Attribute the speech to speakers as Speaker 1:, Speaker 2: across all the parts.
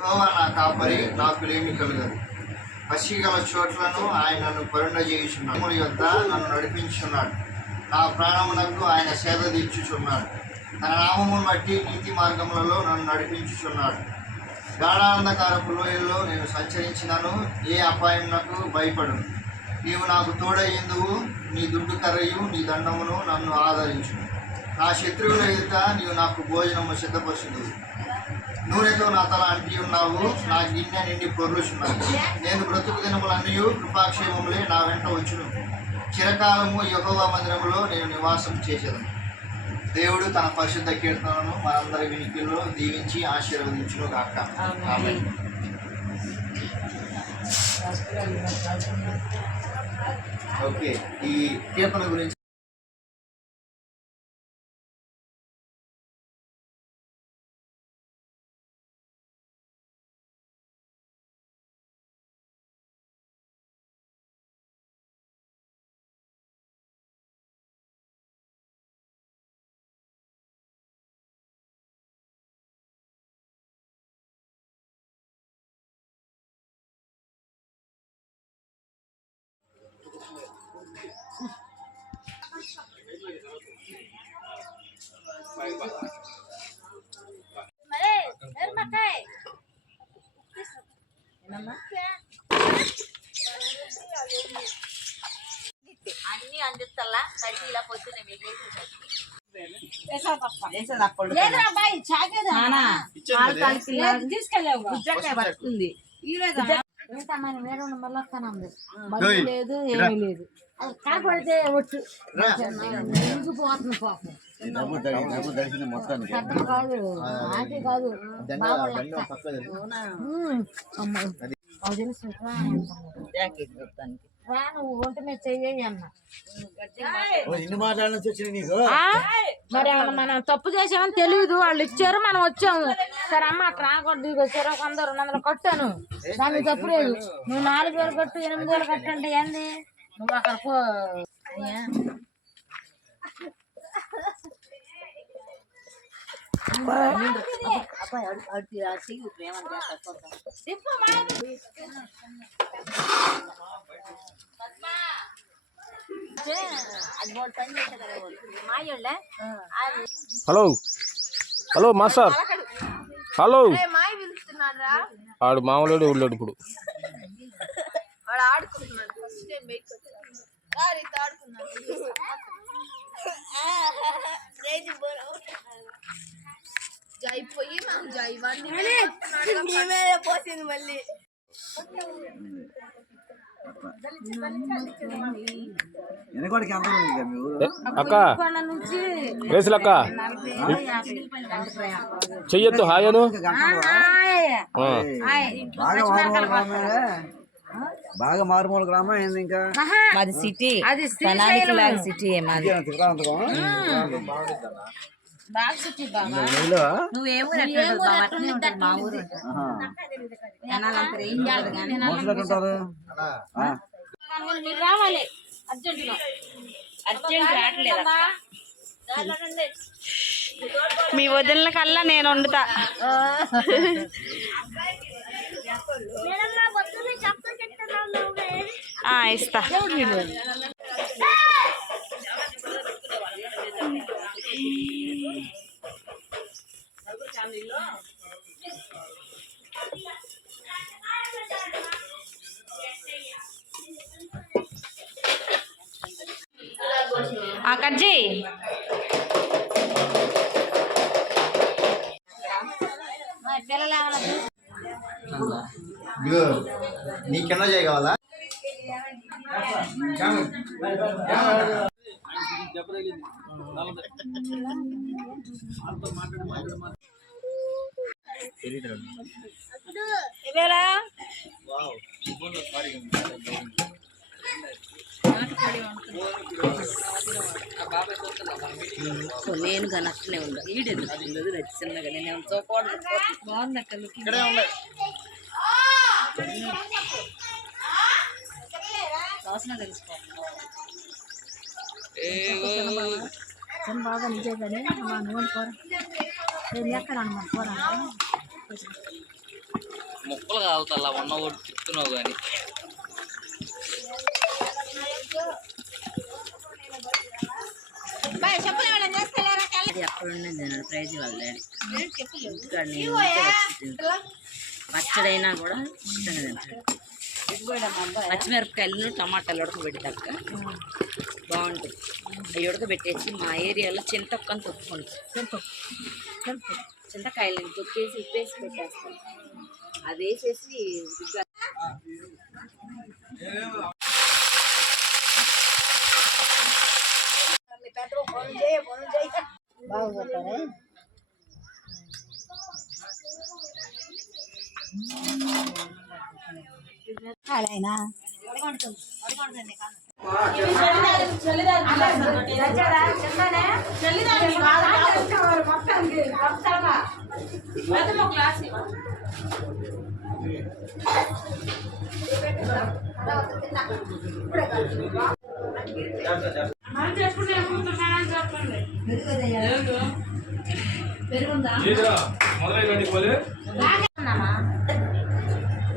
Speaker 1: యెహోవా నా కాపరి నాకు లేమి కలుగదు పసిగల చోట్లను ఆయన నన్ను పరుండ చేయుచున్నాడు యొద్ద నన్ను నడిపించున్నాడు నా ప్రాణమునకు ఆయన సేద తీర్చుచున్నాడు. తన నామమును బట్టి నీతి మార్గములలో నన్ను నడిపించుచున్నాడు. గాఢాంధకారపు లోయల్లో నేను సంచరించినను ఏ అపాయింట్ నాకు భయపడు నీవు నాకు తోడయ్యేందువు నీ దుడ్డు కర్రయు నీ దండమును నన్ను ఆదరించు నా శత్రువుల ఎదుట నీవు నాకు భోజనము సిద్ధపరచుదు నూనెతో నా తల అంటి ఉన్నావు నా గిన్నె నిండి పొర్లుచున్నాను నేను బ్రతుకు దినములన్నీ కృపాక్షేమములే నా వెంట వచ్చును. చిరకాలము యెహోవా మందిరములో నేను నివాసం చేసేదను. దేవుడు తన పరిశుద్ధ కీర్తనను మనందరి వినికిల్లో దీవించి ఆశీర్వదించును గాక. ఆమేన్. ఓకే ఈ కీర్తన గురించి
Speaker 2: అన్ని అందిస్తల్లా కడ్డీలా పొద్దున లేదురా అబ్బాయి చాకేదా తీసుకెళ్ళావు
Speaker 3: పడుతుంది
Speaker 2: ఏంటమ్మా వేరే మళ్ళీ వస్తానంది మందు లేదు ఏమీ లేదు అది కాపాడితే ఒట్టు పోతుంది పాపం
Speaker 1: డబ్బు డబ్బు మొత్తానికి?
Speaker 2: మరి మనం తప్పు చేసామని తెలియదు వాళ్ళు ఇచ్చారు మనం వచ్చాము. సరే అమ్మ అక్కడ రాకూడదు. ఇదిగో చెరకు వంద రెండు వందలు కట్టాను. దానికి తప్పు లేదు. నువ్వు నాలుగు వేలు కట్టు ఎనిమిది వేలు కట్టండి ఏంది? నువ్వు అక్కడ పో అయ్యా. తిప్పు మాది. అది బోర్డు పని చేసేదా మాయోళ్ళే అది
Speaker 4: హలో. Hello master. హలో.
Speaker 3: మాయ పిలుస్తున్నారా
Speaker 4: ఆడు మామూలుడు ఊళ్ళోడు ఇప్పుడు.
Speaker 3: ఆడుకుంటున్నాడు. ఫస్ట్ టైం బయటకు వచ్చాడు సారీ ఆడుకున్నాడు జై పోయి మనం జై వాడిని పోసింది మళ్ళీ
Speaker 1: వెనకడికి అందరూ ఇంకా మీ ఊరు
Speaker 4: ఏ, అక్క
Speaker 2: కొండ నుంచి
Speaker 4: రేసులక్క చెయ్యొద్దు హాయను
Speaker 2: ఆయ్.
Speaker 4: ఆ.
Speaker 2: ఆయ్.
Speaker 1: బాగా మారుమూల గ్రామమే బాగా మారుమూల గ్రామం ఏంది ఇంకా
Speaker 2: ఆహా.
Speaker 5: మాది సిటీ
Speaker 2: అది
Speaker 5: ప్రణాళిక
Speaker 2: శ్రీశైలం
Speaker 5: లాగా సిటీ మాది మా
Speaker 2: రావాలి. అర్జెంటుగా.
Speaker 5: అర్జెంట్
Speaker 3: వదిలిన కల్లా నేను వండుతా. ఆ, ఇస్తా. కట్ చేయి.
Speaker 1: నీకెన్నో చేయగలదా
Speaker 3: ఇవేలా?
Speaker 5: నేను కానీ అట్లనే ఉందా రచ్చి చిన్నగా నేను బాగుంది అక్కడ అవసరం తెలుసుకో
Speaker 2: బాగా నిజే కానీ మా నూనె కూర. నేను ఎక్కడ కూర?
Speaker 5: ముక్కలు కావుతా ఉన్న ఒకటి తిప్పుతున్నావు కానీ. అది నేను ప్రైజ్ వాళ్ళ. పచ్చడైనా కూడా ఇష్టంగా తింటాడు పచ్చిమిరపకాయలను టమాటాలు ఉడకబెట్టాక బాగుంటుంది. అవి ఉడకబెట్టేసి మా ఏరియాలో చింతొక్కని తొక్కుకుంటాం. చింతకాయలను తొక్కేసి ఉప్పేసి పెట్టేస్తాం. అది వేసేసి ఉగ్గా-
Speaker 2: ఉన్నామా?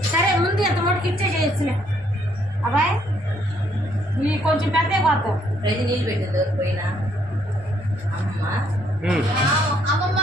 Speaker 2: సరే ముందు ఎంత మటుకు ఇచ్చే చేయొచ్చు అబ్బాయి ఈ కొంచెం పెద్ద కొత్త
Speaker 5: ప్రతి నీళ్ళు పెట్టింది పోయినా? అమ్మ.
Speaker 3: అమ్మమ్మ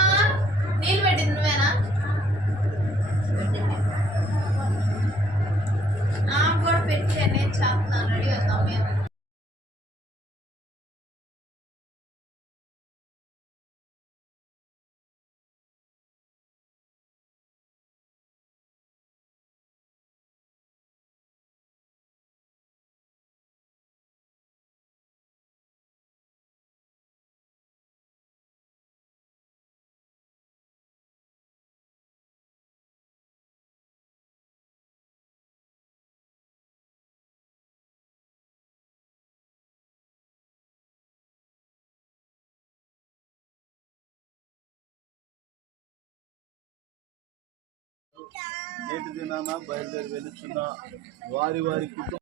Speaker 6: నేటి దినాన బయలుదేరి వెళుచున్న వారి వారి కుటుంబ